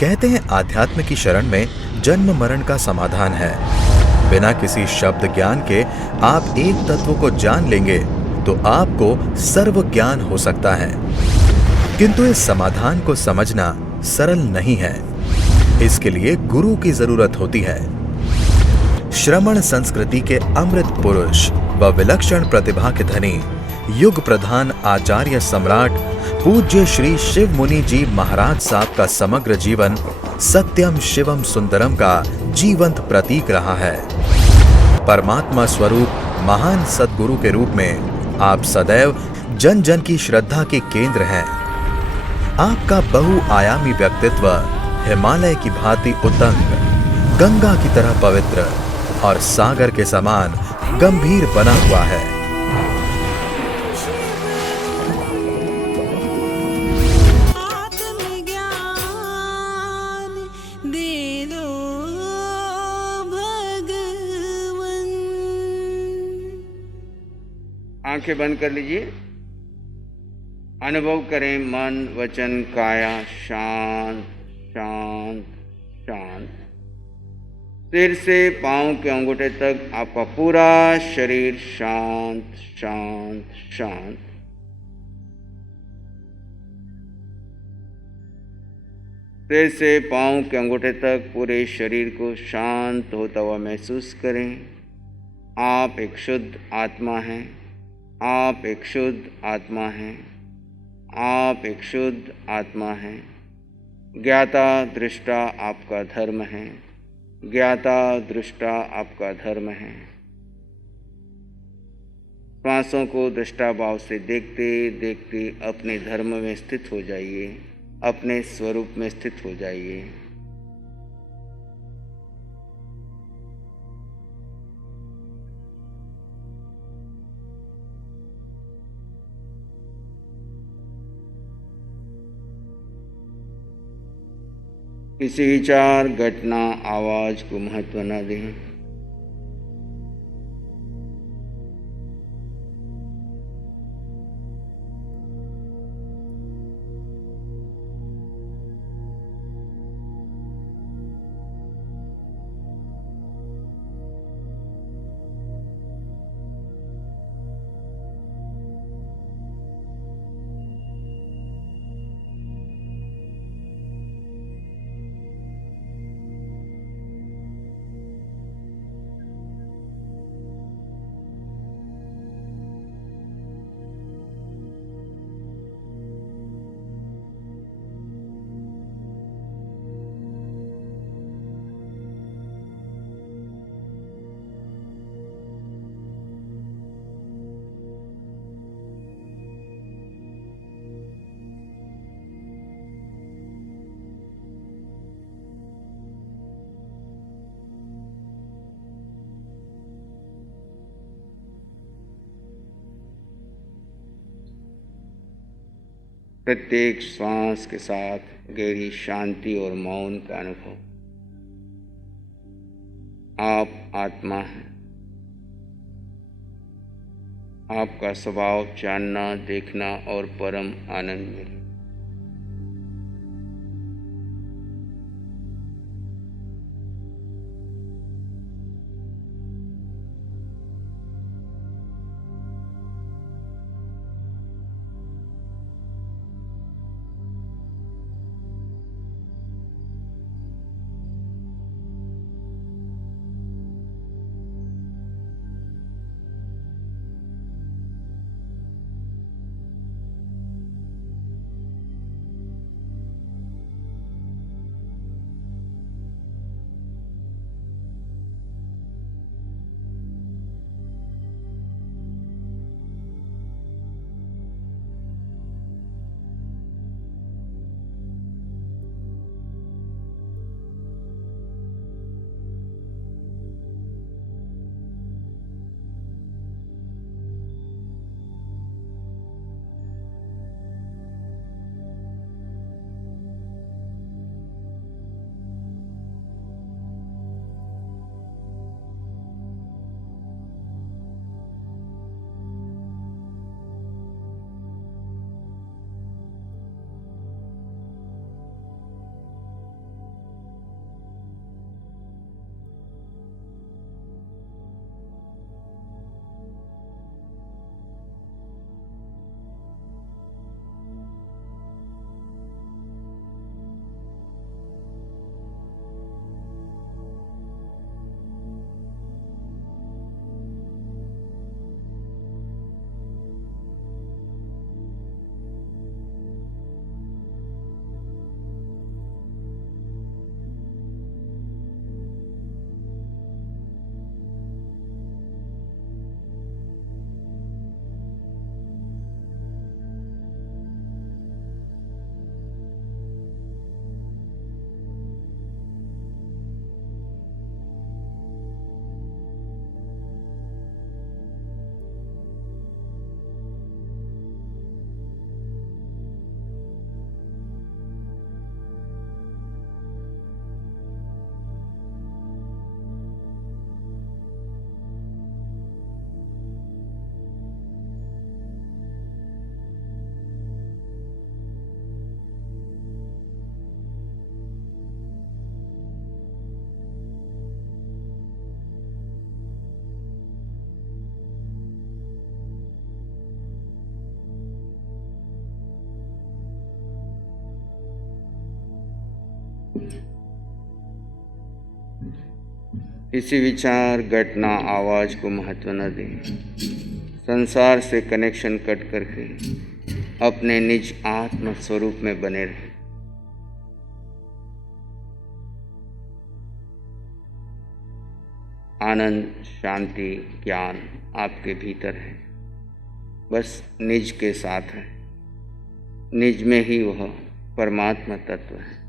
कहते हैं आध्यात्म की शरण में जन्म मरण का समाधान है। बिना किसी शब्द ज्ञान के आप एक तत्व को जान लेंगे तो आपको सर्व ज्ञान हो सकता है। किंतु इस समाधान को समझना सरल नहीं है। इसके लिए गुरु की जरूरत होती है। श्रमण संस्कृति के अमृत पुरुष व विलक्षण प्रतिभा के धनी युग प्रधान आचार्य सम्राट पूज्य श्री शिव मुनि जी महाराज साहब का समग्र जीवन सत्यम शिवम सुंदरम का जीवंत प्रतीक रहा है। परमात्मा स्वरूप महान सद्गुरु के रूप में आप सदैव जन जन की श्रद्धा के केंद्र हैं। आपका बहुआयामी व्यक्तित्व हिमालय की भांति उतंग, गंगा की तरह पवित्र और सागर के समान गंभीर बना हुआ है। आंखें बंद कर लीजिए। अनुभव करें मन वचन काया शांत शांत शांत। सिर से पांव के अंगूठे तक आपका पूरा शरीर शांत शांत शांत। सिर से पांव के अंगूठे तक पूरे शरीर को शांत होता हुआ महसूस करें। आप एक शुद्ध आत्मा हैं। आप एक शुद्ध आत्मा हैं। आप एक शुद्ध आत्मा हैं। ज्ञाता दृष्टा आपका धर्म है। ज्ञाता दृष्टा आपका धर्म है। श्वासों को दृष्टा भाव से देखते देखते अपने धर्म में स्थित हो जाइए, अपने स्वरूप में स्थित हो जाइए। किसी विचार घटना आवाज को महत्व न दें। प्रत्येक श्वास के साथ गहरी शांति और मौन का अनुभव। आप आत्मा हैं। आपका स्वभाव जानना, देखना और परम आनंद मिले। किसी विचार, घटना, आवाज को महत्व न दें। संसार से कनेक्शन कट करके अपने निज आत्म स्वरूप में बने रहें। आनंद, शांति, ज्ञान आपके भीतर है, बस निज के साथ है। निज में ही वह परमात्मा तत्व है।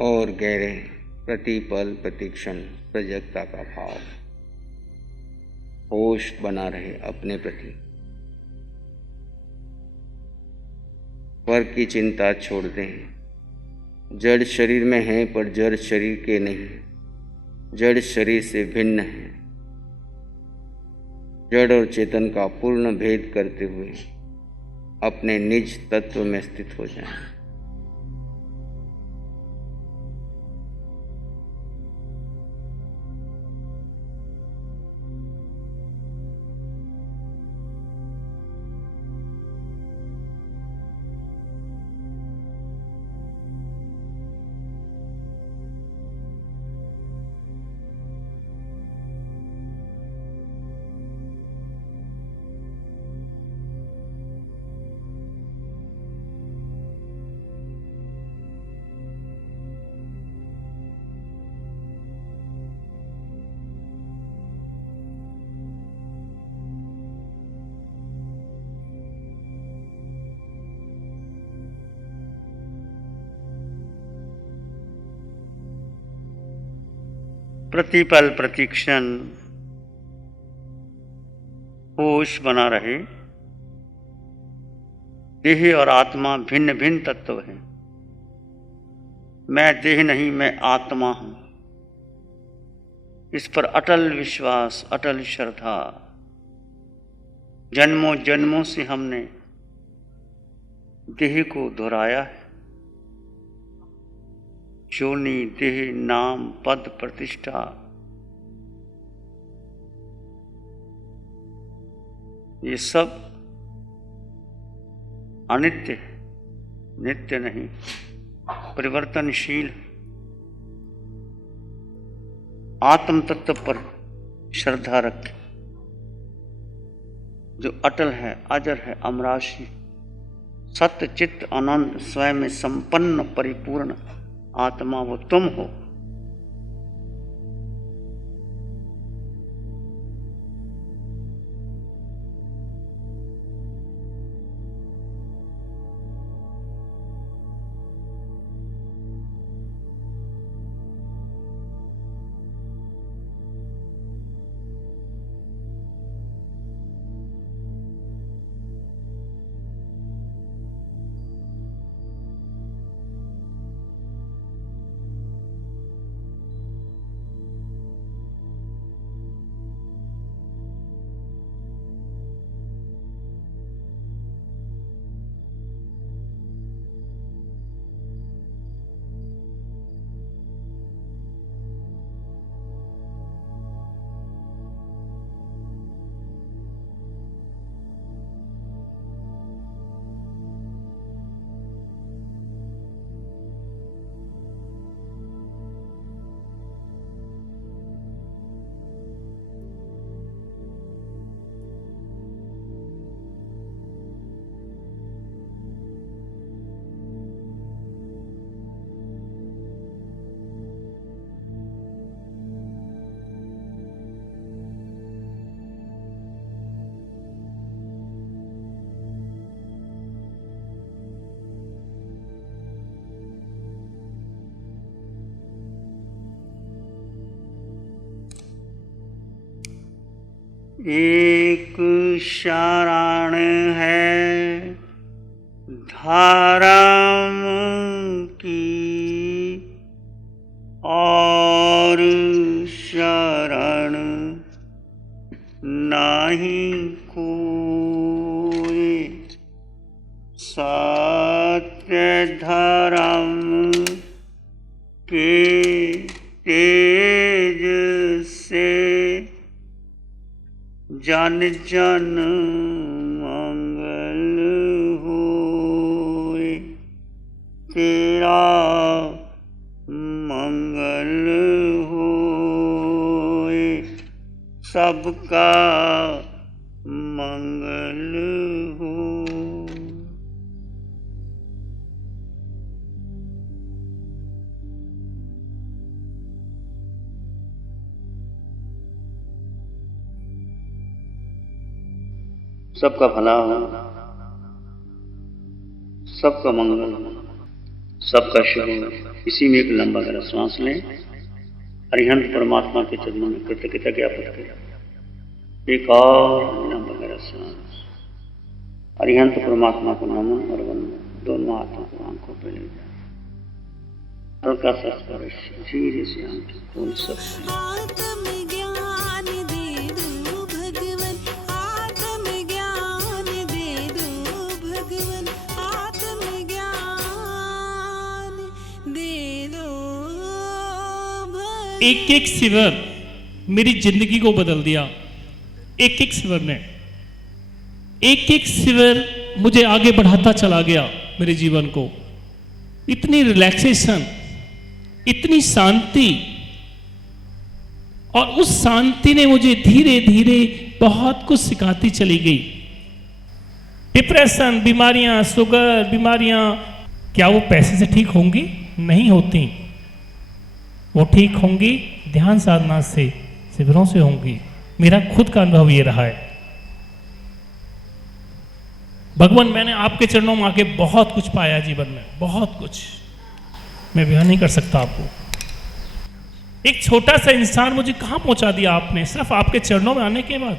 और गहरे प्रतिपल प्रतिक्षण सजगता का भाव, होश बना रहे अपने प्रति। पर की चिंता छोड़ दें। जड़ शरीर में हैं पर जड़ शरीर के नहीं, जड़ शरीर से भिन्न है। जड़ और चेतन का पूर्ण भेद करते हुए अपने निज तत्व में स्थित हो जाएं। प्रतिपल प्रतिक्षण होश बना रहे। देह और आत्मा भिन्न भिन्न तत्व हैं। मैं देह नहीं, मैं आत्मा हूं। इस पर अटल विश्वास, अटल श्रद्धा। जन्मों जन्मों से हमने देह को दोहराया है। योनि, देह, नाम, पद, प्रतिष्ठा, ये सब अनित्य है, नित्य नहीं, परिवर्तनशील। आत्म तत्व पर श्रद्धा रखें, जो अटल है, अजर है, अमराशी, सत्य चित्त आनंद स्वयं में संपन्न परिपूर्ण आत्मा वो तुम हो। एक शरण है धर्म की और शरण नहीं कोई, सत्य धर्म के तेज से जन जन मंगल होए, तेरा मंगल होए, सबका मंगल हो। सबका भला हो, सबका मंगल हो, सबका शुभ हो। इसी में एक लंबा गहरा श्वास लें, अरिहंत परमात्मा के चरणों में कृतज्ञता ज्ञापित करें। एक और लंबा गहरा श्वास, अरिहंत परमात्मा को नमन और वंदन। दोनों हाथों को आंखों पे ले जाए, हल्का सा स्पर्श, धीरे से आंखें खोल सकते। एक एक शिविर मेरी जिंदगी को बदल दिया। एक एक शिविर ने, एक एक शिविर मुझे आगे बढ़ाता चला गया मेरे जीवन को। इतनी रिलैक्सेशन, इतनी शांति, और उस शांति ने मुझे धीरे धीरे बहुत कुछ सिखाती चली गई। डिप्रेशन, बीमारियां, शुगर बीमारियां, क्या वो पैसे से ठीक होंगी? नहीं होती। वो ठीक होंगी ध्यान साधना से, शिविरों से होंगी। मेरा खुद का अनुभव ये रहा है। भगवान, मैंने आपके चरणों में आके बहुत कुछ पाया जीवन में, बहुत कुछ मैं बयान नहीं कर सकता आपको। एक छोटा सा इंसान मुझे कहां पहुंचा दिया आपने, सिर्फ आपके चरणों में आने के बाद।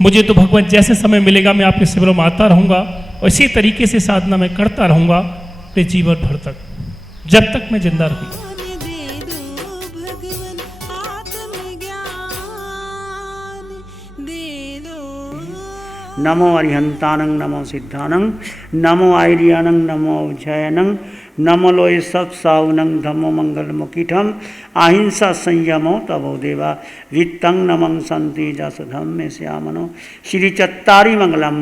मुझे तो भगवान जैसे समय मिलेगा मैं आपके शिविरों में आता रहूंगा और इसी तरीके से साधना में करता रहूंगा अपने जीवन भर तक, जब तक मैं जिंदा रहूंगा। नमो अरिहंतानं, नमो सिद्धानं, नमो आयर्यानं, नमो जयनं, नमो लोय सत्साहुनं, धम्मो मंगल मुकीठम, अहिंसा संयमो तवो देवा, वित्तं नमं संति जस धम्मे श्यामनो। श्री चत्तारी मंगलम,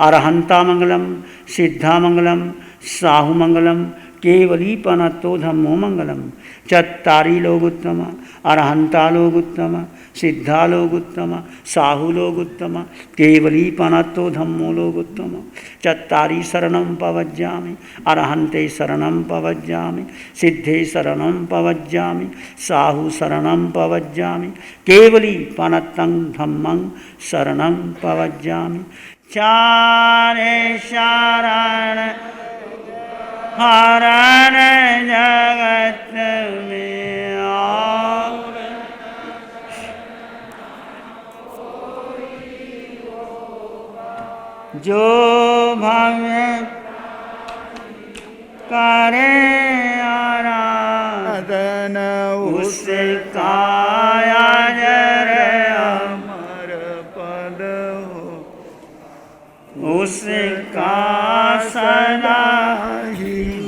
अरहंता मंगलम, सिद्धा मंगलम, साहु मंगलम, केवलीपनतो धम्मो मंगलम। चत्तारी लोग उत्तम, अरहंता लोग उत्तम, सिद्धा लोग उत्तम, साहु लोग उत्तम, केवलीपनतो धम्मो लोग उत्तम। चत्तारी शरणं पवज्जामि, अरहंते शरणं पवज्जामि, सिद्धे शरणं पवज्जामि, साहु शरणं पवज्जामि, केवलीपनतं धम्मं शरणं पवज्जामि। चारे शरण हरण जगत में और जो भव्य करे आराधन उसका अजर अमर पद हो, उसका सदा ही